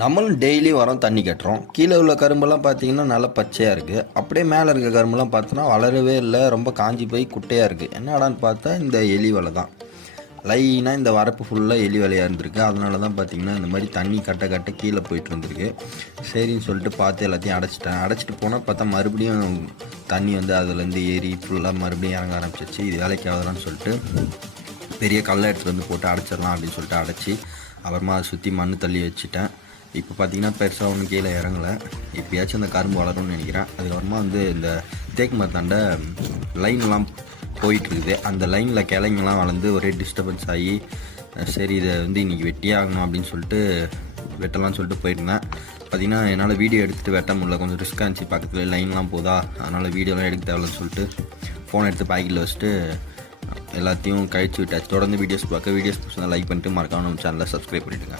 நம்மளும் டெய்லி வரோம் தண்ணி கட்டுறோம். கீழே உள்ள கரும்பெல்லாம் பார்த்தீங்கன்னா நல்லா பச்சையாக இருக்குது. அப்படியே மேலே இருக்க கரும்பெல்லாம் பார்த்தோன்னா வளரவே இல்லை, ரொம்ப காஞ்சி போய் குட்டையாக இருக்குது. என்னடான்னு பார்த்தா இந்த எலி வலை தான். லைனாக இந்த வரப்பு ஃபுல்லாக எலி வலையாக இருந்திருக்கு. அதனால தான் பார்த்தீங்கன்னா இந்த மாதிரி தண்ணி கட்ட கட்ட கீழே போயிட்டு இருந்திருக்கு. சரின்னு சொல்லிட்டு பார்த்து எல்லாத்தையும் அடைச்சிட்டேன். அடைச்சிட்டு போனால் பார்த்தா மறுபடியும் தண்ணி வந்து அதுலேருந்து ஏறி ஃபுல்லாக மறுபடியும் இறங்க ஆரம்பிச்சிச்சு. இது வேலைக்கு ஆகுதான்னு சொல்லிட்டு பெரிய கல்லை எடுத்துகிட்டு வந்து போட்டு அடைச்சிடலாம் அப்படின்னு சொல்லிட்டு அடைச்சி அப்புறமா அதை சுற்றி மண் தள்ளி வச்சுட்டேன். இப்போ பார்த்தீங்கன்னா பெருசாக ஒன்றும் கீழே இறங்கலை. இப்போயாச்சும் அந்த கரும்பு வளரும்னு நினைக்கிறேன். அதுக்கப்புறமா வந்து இந்த தேக்கு மரத்தாண்ட லைன்லாம் போயிட்டுருக்குது. அந்த லைனில் கிளைங்கெல்லாம் வளர்ந்து ஒரே டிஸ்டர்பன்ஸ் ஆகி சரி இதை வந்து இன்றைக்கி வெட்டியே ஆகணும் அப்படின்னு சொல்லிட்டு வெட்டலாம்னு சொல்லிட்டு போயிருந்தேன். பார்த்திங்கன்னா என்னால் வீடியோ எடுத்துகிட்டு வெட்ட முடியல, கொஞ்சம் ரிஸ்க்காக இருந்துச்சு. பக்கத்தில் லைன்லாம் போதா, அதனால் வீடியோலாம் எடுக்க தேவையில்லைன்னு சொல்லிட்டு ஃபோன் எடுத்து பாக்கெட்டில் வச்சுட்டு எல்லாத்தையும் கழிச்சு விட்டாச்சு. தொடர்ந்து வீடியோஸ் பார்க்க லைக் பண்ணிட்டு மறக்காம நம்ம சேனலை சப்ஸ்கிரைப் பண்ணிவிடுங்க.